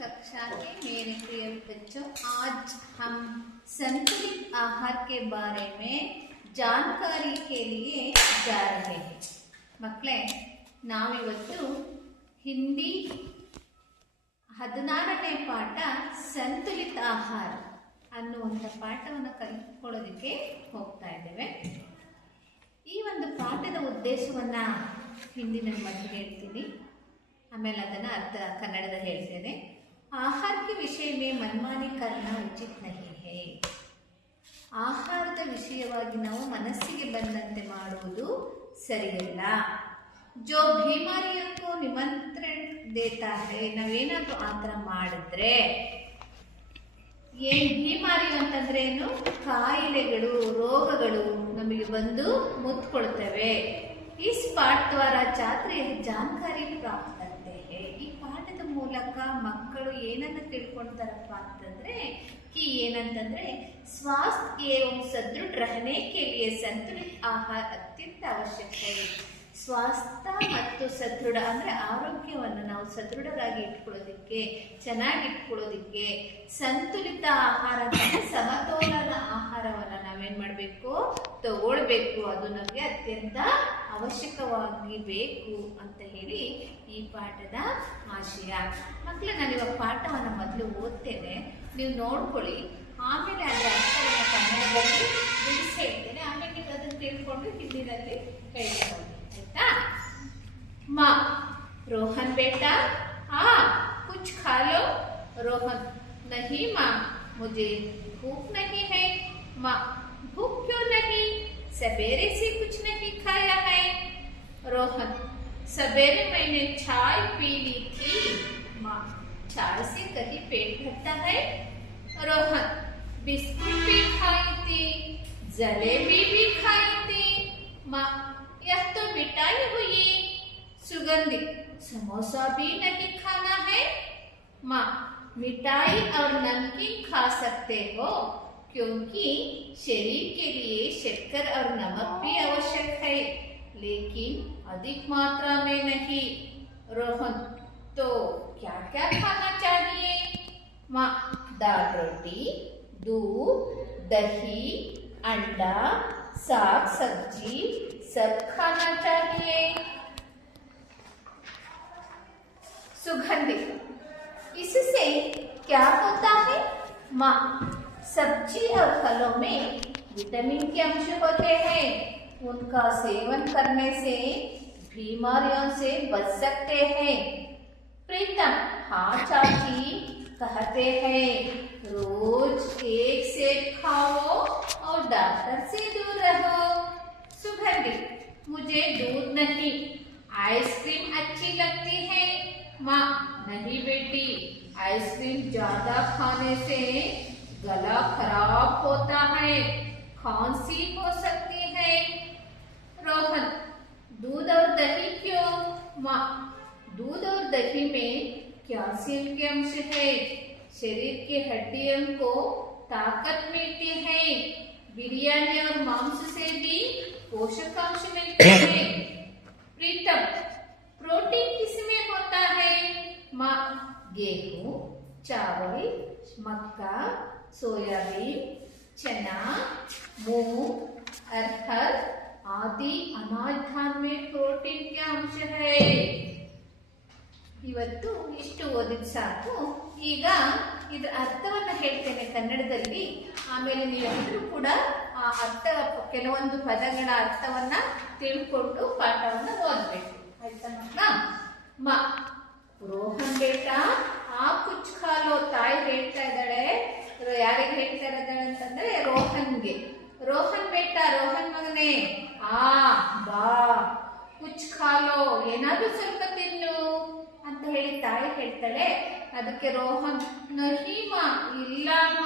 कक्षा के मेरे प्रिय बच्चों, आज हम संतुलित आहार के बारे में जानकारी के लिए जा रहे हैं। ಮಕ್ಕಳೇ, ನಾವಿವತ್ತು ಹಿಂದಿ 16ನೇ ಪಾಠ ಸಂತುಲಿತ ಆಹಾರ ಅನ್ನುವಂಥ ಪಾಠವನ್ನು ಕಲಿತ್ಕೊಳ್ಳೋದಕ್ಕೆ ಹೋಗ್ತಾ ಇದ್ದೇವೆ. ಈ ಒಂದು ಪಾಠದ ಉದ್ದೇಶವನ್ನು ಹಿಂದಿನಲ್ಲಿ ಮೊದಲು ಹೇಳ್ತೀನಿ, ಆಮೇಲೆ ಅದನ್ನು ಕನ್ನಡದಲ್ಲಿ ಹೇಳ್ತೇನೆ. ಆಹಾರ के विषय में मनमानी करना उचित नहीं है. ಆಹಾರದ ವಿಷಯವಾಗಿ ನಾವು ಮನಸ್ಸಿಗೆ ಬಂದಂತೆ ಮಾಡುವುದು ಸರಿಯಲ್ಲ. जो बीमारियों को निमंत्रण देता है, ನಾವೇನಾದರೂ ಆ ಥರ ಮಾಡಿದ್ರೆ ಏನು ಬೀಮಾರಿ ಅಂತಂದ್ರೆ ಏನು, ಕಾಯಿಲೆಗಳು ರೋಗಗಳು ನಮಗೆ ಬಂದು ಮುತ್ಕೊಳ್ತವೆ. इस पाठ द्वारा छात्र जानकारी प्राप्त करते हैं. ಈ ಪಾಠದ ಮೂಲಕ ಮಕ್ಕಳು ಏನನ್ನು ತಿಳ್ಕೊಳ್ತಾರಪ್ಪ ಅಂತಂದ್ರೆ ಏನಂತಂದ್ರೆ स्वास्थ्य एवं सदृढ़ रहने के लिए संतुलित आहार अत्यंत आवश्यक है. ಸ್ವಾಸ್ಥ್ಯ ಮತ್ತು ಸದೃಢ ಅಂದರೆ ಆರೋಗ್ಯವನ್ನು ನಾವು ಸದೃಢರಾಗಿ ಇಟ್ಕೊಳ್ಳೋದಕ್ಕೆ, ಚೆನ್ನಾಗಿ ಇಟ್ಕೊಳ್ಳೋದಕ್ಕೆ ಸಂತುಲಿತ ಆಹಾರ, ಸಮತೋಲನ ಆಹಾರವನ್ನು ನಾವೇನು ಮಾಡಬೇಕು, ತಗೊಳ್ಬೇಕು. ಅದು ನಮಗೆ ಅತ್ಯಂತ ಅವಶ್ಯಕವಾಗಿ ಬೇಕು ಅಂತ ಹೇಳಿ ಈ ಪಾಠದ ಆಶಯ. ಮಕ್ಕಳು, ನಾನು ಇವಾಗ ಪಾಠವನ್ನು ಮೊದಲು ಓದ್ತೇನೆ, ನೀವು ನೋಡ್ಕೊಳ್ಳಿ. ಆಮೇಲೆ ಅದರ ಅರ್ಥವನ್ನು ಕನ್ನಡದಲ್ಲಿ ಬಿಡಿಸಿ ಹೇಳ್ತೇನೆ. ಆಮೇಲೆ ನೀವು ಅದನ್ನು ತಿಳ್ಕೊಂಡು ಹಿಂದಿನಲ್ಲಿ ಹೇಳ್ಬೋದು, ಆಯ್ತಾ? माँ, रोहन बेटा कुछ खा लो. रोहन, नहीं माँ, मुझे भूख नहीं है. माँ, भूख क्यों नहीं, सवेरे से कुछ नहीं खाया है. रोहन, सवेरे मैंने चाय पी ली थी. माँ, चाय से कहीं पेट भरता है. रोहन, बिस्कुट भी खाई थी, जलेबी भी खाई थी. माँ, यह तो मिठाई हुई, सुगंधित समोसा भी नहीं खाना है. माँ, मिठाई और नमकीन खा सकते हो क्योंकि शरीर के लिए शक्कर और नमक भी आवश्यक है, लेकिन अधिक मात्रा में नहीं. रोहन, तो क्या क्या खाना चाहिए? माँ, दाल रोटी, दूध, दही, अंडा, साग सब्जी सब खाना चाहिए. सुगंधित, इससे क्या होता है? माँ, सब्जी और फलों में विटामिन के अंश होते हैं, उनका सेवन करने से बीमारियों से बच सकते हैं. प्रीतम, हाँ चाची, कहते हैं रोज एक सेब खाओ और डॉक्टर से दूर रहो. सुगंधित, मुझे दूध नहीं, आइसक्रीम अच्छी लगती है. माँ, नहीं बेटी, आइसक्रीम ज्यादा खाने से गला खराब होता है, खांसी हो सकती है. रोहन, दूध और दही क्यों? माँ, दूध और दही में कैल्शियम के अंश है, शरीर के हड्डियों को ताकत मिलती है. बिरयानी और मांस से भी पोषक अंश मिलते हैं. प्रीतम, प्रोटीन किसमें होता है? माँ, गेहूं, चावल, मक्का, सोयाबीन, चना, मूंग, अरहर आदि अनाज धान में प्रोटीन के अंश है. ಇವತ್ತು ಇಷ್ಟು ಓದಿದ ಸಾಕು. ಈಗ ಇದರ ಅರ್ಥವನ್ನು ಹೇಳ್ತೇನೆ ಕನ್ನಡದಲ್ಲಿ, ಆಮೇಲೆ ನೀವೆಲ್ಲರೂ ಕೂಡ ಆ ಅರ್ಥ, ಕೆಲವೊಂದು ಪದಗಳ ಅರ್ಥವನ್ನ ತಿಳ್ಕೊಂಡು ಪಾಠವನ್ನು ಓದಬೇಕು, ಆಯ್ತಾ ಮಕ್ಕಳ? ಮಾ, ರೋಹನ್ ಬೇಟಾ ಕುಚ್ ಖಾಲೋ. ತಾಯಿ ಹೇಳ್ತಾ ಇದ್ದಾಳೆ, ಯಾರಿಗೆ ಹೇಳ್ತಾ ಇದ್ದಾಳೆ ಅಂತಂದ್ರೆ ರೋಹನ್ಗೆ. ರೋಹನ್ ಬೇಟಾ, ರೋಹನ್ ಮಗನೇ, ಬಾ, ಕುಚ್ ಖಾಲೋ, ಏನಾದ್ರೂ ಸ್ವಲ್ಪ ತಿನ್ನು ಅಂತ ಹೇಳಿ ತಾಯಿ ಹೇಳ್ತಾಳೆ. ಅದಕ್ಕೆ ರೋಹನ್, ನಹಿ ಮಾ, ಇಲ್ಲ ಅಮ್ಮ,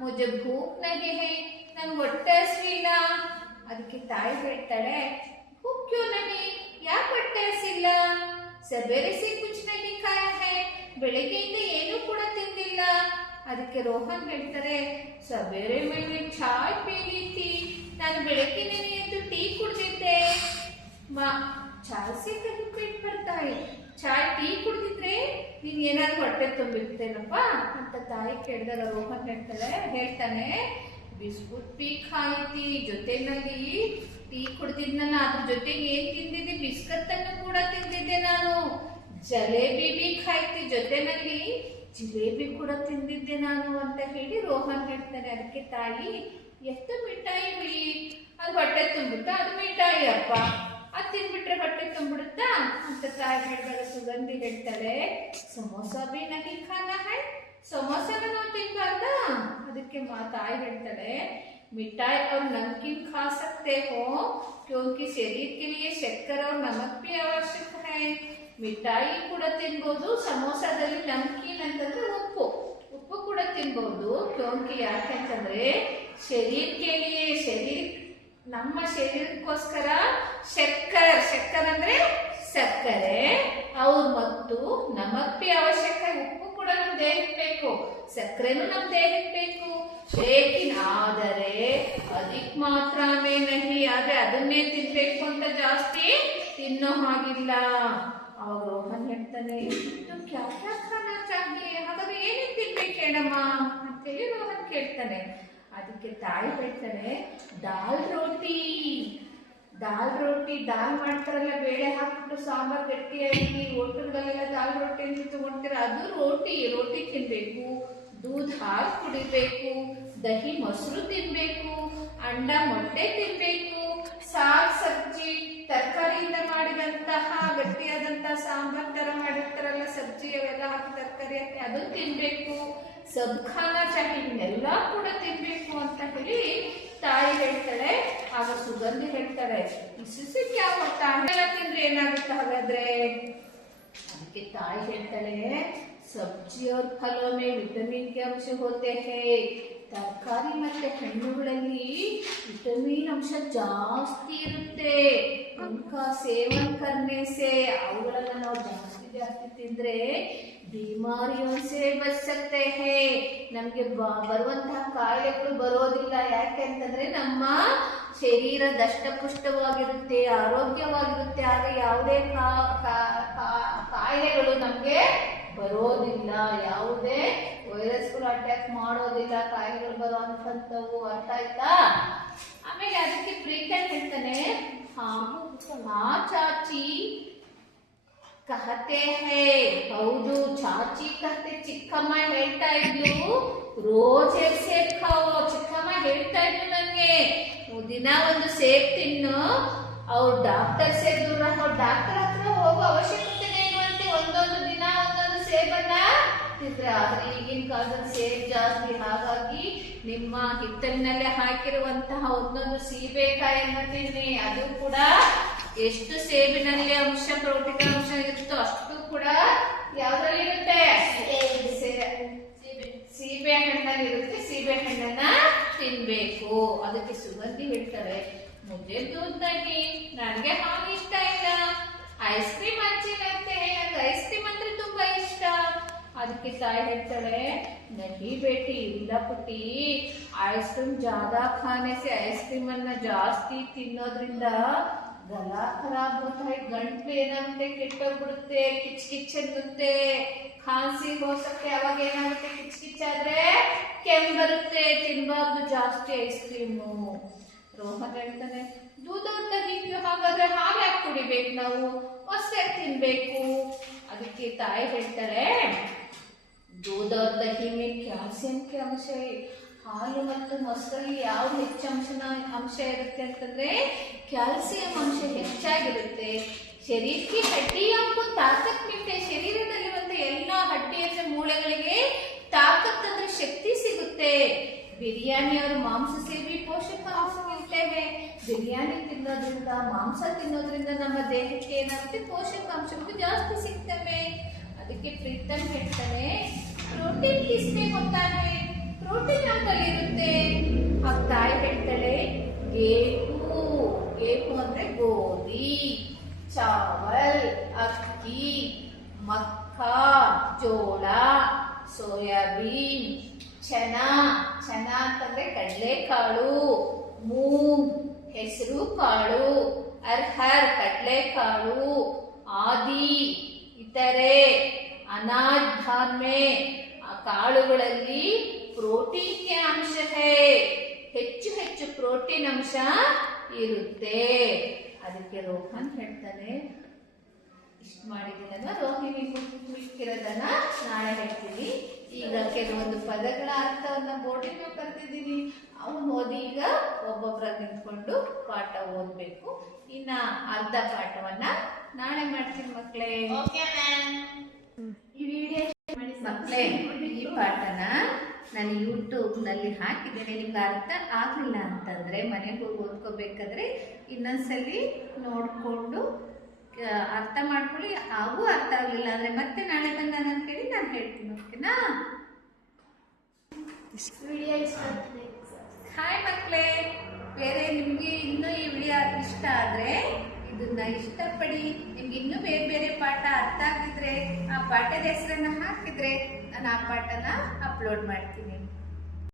ಮುಜೆ ಭೂಕ್ ನಹಿ ಹೈ, ನನ್ಗೆ ಹೊಟ್ಟೆ ಹಸಿವಿಲ್ಲ. ಅದಕ್ಕೆ ತಾಯಿ ಹೇಳ್ತಾಳೆ, ಭೂಕ್ ಕ್ಯೂ ನಹಿ, ಯಾಕೆ ಹೊಟ್ಟೆ ಹಸಿಲ್ಲ? ಸಬೇರೆ ಸೆ ಕುಚ್ ನಹಿ ಖಾಯಾ ಹೈ, ಬೆಳಗ್ಗೆಯಿಂದ ಏನೂ ಕೂಡ ತಿಂದಿಲ್ಲ. ಅದಕ್ಕೆ ರೋಹನ್ ಹೇಳ್ತಾರೆ, ಸಬೇರೆ ಮೈನೆ ಚಾಯ್ ಪೀಲಿ ಥಿ, ನಾನು ಬೆಳಗ್ಗೆ ಎದ್ದು ಟೀ ಕುಡಿದಿದ್ದೆ. ಮಾ, ಚಾಯ್ ಸೆ ಕಹಿ ಪೇಟ್ ಬರ್ತಾ ಹೈ, ಚಾಯ್ ಟೀ ಕುಡಿದಿದ್ರೆ ನೀನ್ ಏನಾದ್ರು ಹೊಟ್ಟೆ ತುಂಬಿರ್ತೇನಪ್ಪ ಅಂತ ತಾಯಿ ಕೇಳಿದಾಗ ರೋಹನ್ ಹೇಳ್ತಾನೆ ಬಿಸ್ಕುಟ್ ಟೀ ಖಾಯಿತಿ, ಜೊತೆನಲ್ಲಿ ಟೀ ಕುಡ್ದಿದ್ನಲ್ಲ, ಅದ್ರ ಜೊತೆಗೆ ಏನ್ ತಿಂದಿದ್ದೆ, ಬಿಸ್ಕತ್ ಅನ್ನು ಕೂಡ ತಿಂದಿದ್ದೆ ನಾನು. ಜಲೇಬಿ ಬಿ ಖಾಯ್ತಿ, ಜೊತೆನಲ್ಲಿ ಜಿಲೇಬಿ ಕೂಡ ತಿಂದಿದ್ದೆ ನಾನು ಅಂತ ಹೇಳಿ ರೋಹನ್ ಹೇಳ್ತಾನೆ. ಅದಕ್ಕೆ ತಾಯಿ ಎಷ್ಟು ಮಿಠಾಯಿ ಬಿಡಿ, ಅದು ಹೊಟ್ಟೆ ತುಂಬಿಟ್ಟ, ಅದು ಮಿಠಾಯಿ ಅಪ್ಪ, ಅದು ತಿನ್ಬಿಟ್ರೆ ಹೊಟ್ಟೆ ತುಂಬಿಡುತ್ತಾ ಅಂತ ತಾಯಿ ಹೇಳಿದಾಗ ಸುಗಂಧಿ ಹೇಳ್ತಾಳೆ ಸಮೋಸ ಬಿ ನಹಿ ಖಾನಾ ಹೈ, ಸಮೋಸನ ನಾವು ತಿನ್ಬಾರ್ದ. ಅದಕ್ಕೆ ತಾಯಿ ಹೇಳ್ತಾಳೆ मिठाई और नमकीन खा सकते हो क्योंकि शरीर के लिए शक्कर और नमक भी आवश्यक है. ಮಿಠಾಯಿ ಕೂಡ ತಿನ್ಬಹುದು, ಸಮೋಸದಲ್ಲಿ ನಮ್ಕೀನ್ ಅಂತಂದ್ರೆ ಉಪ್ಪು, ಉಪ್ಪು ಕೂಡ ತಿನ್ಬಹುದು. ಕ್ಯೋಂಕಿ ಯಾಕೆಂತಂದ್ರೆ ಶರೀರ ನಮ್ಮ ಶರೀರಕ್ಕೋಸ್ಕರ ಶಕ್ಕರ್ ಅಂದ್ರೆ ಸಕ್ಕರೆ ಅವ್ರು ಮತ್ತು ನಮಕ್ ಅವಶ್ಯಕ, ಉಪ್ಪು ಕೂಡ ನಮ್ ದೇಹಕ್ಕೆ ಬೇಕು, ಸಕ್ಕರೆನೂ ನಮ್ ದೇಹಕ್ಕೆ ಬೇಕು. ಲೇಕಿನ್ ಆದರೆ ಅಧಿಕ್ ಮಾತ್ರ ನಹಿ, ಆದ್ರೆ ಅದನ್ನೇ ತಿನ್ಬೇಕು ಅಂತ ಜಾಸ್ತಿ ತಿನ್ನೋ ಹಾಗಿಲ್ಲ. ಅವಾಗ ರೋಹನ್ ಹೇಳ್ತಾನೆ ಕ್ಯಾ ಕ್ಯಾ ಖಾನಾ ಚಾಹಿಯೆ, ಹಾಗಾದ್ರೆ ಏನೇನ್ ತಿನ್ಬೇಕು ಹೇಳಮ್ಮ ಅಂತೇಳಿ ರೋಹನ್ ಕೇಳ್ತಾನೆ. ಅದಕ್ಕೆ ತಾಯಿ ಹೇಳ್ತಾನೆ ದಾಲ್ ರೋಟಿ, ದಾಲ್ ಮಾಡ್ತಾರಲ್ಲ, ಬೇಳೆ ಹಾಕ್ಬಿಟ್ಟು ಸಾಂಬಾರ್ ಗಟ್ಟಿಯಾಗಿ ಹೋಟೆಲ್ಗಳೆಲ್ಲ ದಾಲ್ ರೋಟಿ ಅಂತ ತಗೊಂಡ್ತೀರ, ಅದು ರೋಟಿ ತಿನ್ಬೇಕು. दूध ಹಾಲು ಕುಡಿಬೇಕು, ದಹಿ ಮೊಸರು ತಿನ್ಬೇಕು, ಅಂಡ ಮೊಟ್ಟೆ ತಿನ್ಬೇಕು, ಸಾಗ್ ಸಬ್ಜಿ ತರಕಾರಿಯಿಂದ ಮಾಡಿದಂತಹ ಗಟ್ಟಿಯಾದಂತಹ ಸಾಂಬಾರ್ ತರ ಮಾಡಿರ್ತಾರಲ್ಲ ಸಬ್ಜಿ, ಅವೆಲ್ಲ ಹಾಕಿ ತರಕಾರಿ ಹಾಕಿ ಅದು ತಿನ್ಬೇಕು. ಸಬ್ ಖಾನಾ ಚಾಹಿ, ಎಲ್ಲ ಕೂಡ ತಿನ್ಬೇಕು ಅಂತ ಹೇಳಿ ತಾಯಿ ಹೇಳ್ತಾಳೆ. ಆಗ ಸುಗಂಧಿ ಹೇಳ್ತಾಳೆ ಇಸುಸಿ ಕ್ಯಾ ಹೋಗ್ತಾ ತಿಂದ್ರೆ ಏನಾಗುತ್ತೆ ಹಾಗಾದ್ರೆ. ಅದಕ್ಕೆ ತಾಯಿ ಹೇಳ್ತಾಳೆ सब्जी और फलों में विटामिन के अंश होते हैं. ತರಕಾರಿ ಮತ್ತೆ ಹಣ್ಣುಗಳಲ್ಲಿ ವಿಟಮಿನ್ ಅಂಶ ಜಾಸ್ತಿ ಇರುತ್ತೆ. ಉನ್ಕಾ ಸೇವನ್ ಕರ್ನೆ ಸೆ, ಅವುಗಳನ್ನ ನಾವು ಜಾಸ್ತಿ ತಿಂದ್ರೆ ಬಿಮಾರಿಯೋ ಸೆ ಬಚ್ ಸಕ್ತೆ ಹೇ, ನಮ್ಗೆ ಬರುವಂತಹ ಕಾಯಿಲೆಗಳು ಬರೋದಿಲ್ಲ. ಯಾಕೆ ಅಂತಂದ್ರೆ ನಮ್ಮ ಶರೀರ ದಷ್ಟಪುಷ್ಟವಾಗಿರುತ್ತೆ, ಆರೋಗ್ಯವಾಗಿರುತ್ತೆ. ಆಗ ಯಾವುದೇ ಕಾಯಿಲೆಗಳು ನಮ್ಗೆ ಬರೋದಿಲ್ಲ, ಯಾವುದೇ ವೈರಸ್ಗಳು ಅಟ್ಯಾಕ್ ಮಾಡೋದಿಲ್ಲ, ಕಾಯಿಲೆಗಳು ಬರುವಂತವು. ಅರ್ಥ ಆಯ್ತಾ? ಆಮೇಲೆ ಅದಕ್ಕೆ ಪ್ರೀತನ್ ಹೇಳ್ತಾನೆ ಹಾ ಚಾಚಿ ಕಹತೆ ಹೇ, ಹೌದು ಚಾಚಿ ಕಹತೆ, ಚಿಕ್ಕಮ್ಮ ಹೇಳ್ತಾ ಇದ್ಲು ರೋಜ್ ಸೇಬ್ ಖಾವೋ, ಚಿಕ್ಕಮ್ಮ ಹೇಳ್ತಾ ಇದ್ಲು ನನಗೆ ದಿನ ಒಂದು ಸೇಬ್ ತಿನ್ನು. ಅವ್ರು ಡಾಕ್ಟರ್ ಡಾಕ್ಟರ್ ಹತ್ರ ಹೋಗೋ ಅವಶ್ಯಕತೆ ಏನು ಅಂತ ಒಂದೊಂದು ದಿನ ಒಂದೊಂದು ಸೇಬನ್ನ ತಿಂದ್ರೆ. ಆದ್ರೆ ಈಗಿನ ಕಾಲದಲ್ಲಿ ಸೇಬ್ ಜಾಸ್ತಿ, ಹಾಗಾಗಿ ನಿಮ್ಮ ಹಿತ್ತಲಿನಲ್ಲೇ ಹಾಕಿರುವಂತಹ ಒಂದೊಂದು ಸೀಬೆಕಾಯಿಯನ್ನು ತಿನ್ನಿ. ಅದು ಕೂಡ ಎಷ್ಟು ಸೇಬಿನಲ್ಲಿ ಅಂಶ, ಪ್ರೋಟೀನ್ ಅಂಶ ಇರುತ್ತೋ ಅಷ್ಟು ಕೂಡ ಯಾವ್ದ್ರಲ್ಲಿ ಇರುತ್ತೆ, ಸೀಬೆ ಹಣ್ಣಲ್ಲಿ ಇರುತ್ತೆ. ಸೀಬೆ ಹಣ್ಣನ್ನ ತಿನ್ಬೇಕು. ಅದಕ್ಕೆ ಸುಗಂಧಿ ಹೇಳ್ತಾರೆ ಮುದ್ದೆ ದೂದ್ದಾಗಿ ನನಗೆ ಹಾಗೆ ಇಷ್ಟ ಇಲ್ಲ, ಐಸ್ ಕ್ರೀಮ್ ಹಚ್ಚಿರುತ್ತೆ, ನನಗೆ ಐಸ್ ಕ್ರೀಮ್ ಅಂದ್ರೆ ತುಂಬಾ ಇಷ್ಟ. ಅದಕ್ಕೆ ತಾಯಿ ಹೇಳ್ತಾಳೆ ನಹಿ ಬೇಟಿ, ಇಲ್ಲ ಪುಟ್ಟಿ, ಐಸ್ ಕ್ರೀಮ್ ಜಾದಾ ಖಾನೆ ಸೆ, ಐಸ್ ಕ್ರೀಮ್ ಅನ್ನ ಜಾಸ್ತಿ ತಿನ್ನೋದ್ರಿಂದ ಗಲಾ ಖರಾಬ್ ಹೋಗ್ತಾ, ಗಂಟ್ಲು ಏನಾಗುತ್ತೆ ಕೆಟ್ಟೋಗ್ಬಿಡುತ್ತೆ, ಕಿಚ್ ಅನ್ನುತ್ತೆ, ಖಾನ್ಸಿ ಹೋಸಕ್ಕೆ. ಅವಾಗ ಏನಾಗುತ್ತೆ, ಕಿಚ್ ಆದ್ರೆ ಕೆಮ್ಮು ಬರುತ್ತೆ, ತಿನ್ಬಾರ್ದು ಜಾಸ್ತಿ ಐಸ್ ಕ್ರೀಮು. ರೋಹನ್ ಹೇಳ್ತಾನೆ ದೂಧ ದಹಿ, ಹಾಗಾದ್ರೆ ಹಾಲು ಯಾಕೆ ಕುಡಿಬೇಕು ನಾವು, ಮೊಸರು ತಿನ್ಬೇಕು. ಅದಕ್ಕೆ ತಾಯಿ ಹೇಳ್ತಾರೆ दूध और दही में ಕ್ಯಾಲ್ಸಿಯಂ ಅಂಶ, ಹಾಲು ಮತ್ತು ಮೊಸರಲ್ಲಿ ಯಾವ ಅಂಶ ಇರುತ್ತೆ ಅಂತಂದ್ರೆ ಕ್ಯಾಲ್ಸಿಯಂ ಅಂಶ ಹೆಚ್ಚಾಗಿರುತ್ತೆ. ಶರೀರಕ್ಕೆ ಹಡ್ಡಿಯಂಬ ತಾಕತ್ ಮಿಟ್ಟೆ, ಶರೀರದಲ್ಲಿರುವಂತ ಎಲ್ಲ ಹಡ್ಡಿ ಅಂದ್ರೆ ಮೂಳೆಗಳಿಗೆ ತಾಕತ್ ಅಂದ್ರೆ ಶಕ್ತಿ ಸಿಗುತ್ತೆ. ಬಿರಿಯಾನಿ और ಮಾಂಸ ಸೇವಿ ಪೋಷಕಾಂಶ ಮಿಲ್ತೆ ಹೈ, ಬಿರಿಯಾನಿ ತಿನ್ನೋದ್ರಿಂದ, ಮಾಂಸ ತಿನ್ನೋದ್ರಿಂದ ನಮ್ಮ ದೇಹಕ್ಕೆ ಏನಾಗುತ್ತೆ, ಪೋಷಕಾಂಶಗಳು ಜಾಸ್ತಿ ಸಿಗ್ತವೆ. ಅದಕ್ಕೆ ಪ್ರೀತಮ್ ಹೇಳ್ತಾನೆ ಪ್ರೋಟೀನ್ ಕಿಸ್ಮೆ ಹೋಗ್ತಾ है, ಪ್ರೋಟೀನ್ ಯಾವ್ದಲ್ಲಿರುತ್ತೆ. ಆ ತಾಯಿ ಹೇಳ್ತಾಳೆ ಗೇಹು, ಗೇಹು ಅಂದ್ರೆ ಗೋಧಿ, ಚಾವಲ್ ಅಕ್ಕಿ, ಮಕ್ಕಾ ಜೋಳ, ಸೋಯಾಬೀನ್, ಚನಾ ಅಂತಂದ್ರೆ ಕಡಲೆಕಾಳು, ಮೂಂಗ್ ಹೆಸರು ಕಾಳು, ಅರ್ಹರ್ ಕಡಲೆಕಾಳು, ಆದಿ ಇತರೆ ಅನಾಜ್ ಧಾನ್ ಮೇ ಆ ಕಾಳುಗಳಲ್ಲಿ ಪ್ರೋಟೀನ್ ಕೆ ಅಂಶ ಹೇ, ಹೆಚ್ಚು ಹೆಚ್ಚು ಪ್ರೋಟೀನ್ ಅಂಶ ಇರುತ್ತೆ. ಅದಕ್ಕೆ ರೋಹನ್ ಹೇಳ್ತಾನೆ, ಇಷ್ಟು ಮಾಡಿದ್ದೀನಲ್ವ ರೋಹಿಣಿ ಮಿಕ್ಕಿರೋದನ್ನ ನಾಳೆ ಹೇಳ್ತೀನಿ. ಈಗ ಕೆಲವೊಂದು ಪದಗಳ ಅರ್ಥವನ್ನ ಬೋರ್ಡಿನ ಮೇಲೆ ಬರ್ತಿದ್ದೀನಿ, ಅವನು ಓದಿ ಈಗ ಒಬ್ಬೊಬ್ಬರ ನಿಂತ್ಕೊಂಡು ಪಾಠ ಓದ್ಬೇಕು. ಇನ್ನ ಅರ್ಧ ಪಾಠವನ್ನ ನಾಳೆ ಮಾಡ್ತೀನಿ ಮಕ್ಕಳೇ. ಈ ವಿಡಿಯೋ ಮಕ್ಕಳೇ, ಈ ಪಾಠನ ನಾನು ಯೂಟ್ಯೂಬ್ನಲ್ಲಿ ಹಾಕಿದ್ದೇನೆ. ನಿಮ್ಗೆ ಅರ್ಥ ಆಗಲಿಲ್ಲ ಅಂತಂದ್ರೆ ಮನೆಗೆ ಹೋಗಿ ಓದ್ಕೋಬೇಕಾದ್ರೆ ಇನ್ನೊಂದ್ಸಲಿ ನೋಡಿಕೊಂಡು ಅರ್ಥ ಮಾಡ್ಕೊಳ್ಳಿ. ಹಾಗೂ ಅರ್ಥ ಆಗಲಿಲ್ಲ ಅಂದ್ರೆ ಮತ್ತೆ ನಾಳೆ ಬಂದು ನಾನು ಕೇಳಿ ನಾನು ಹೇಳ್ತೀನಿ. ಓಕೆನಾ? ವಿಡಿಯೋ ಇಷ್ಟ ಆಗ್ತದೆ. ಹಾಯ್ ಮಕ್ಕಳೇ, ಬೇರೆ ನಿಮಗೆ ಇನ್ನೂ ಈ ವಿಡಿಯೋ ಇಷ್ಟ ಆದರೆ ಇದನ್ನ ಇಷ್ಟಪಡಿ. ನಿಮ್ಗೆ ಇನ್ನೂ ಬೇರೆ ಬೇರೆ ಪಾಠ ಅರ್ಥ ಆಗಿದ್ರೆ ಆ ಪಾಠದ ಹೆಸರನ್ನ ಹಾಕಿದ್ರೆ ನಾನು ಆ ಪಾಠನ ಅಪ್ಲೋಡ್ ಮಾಡ್ತೀನಿ.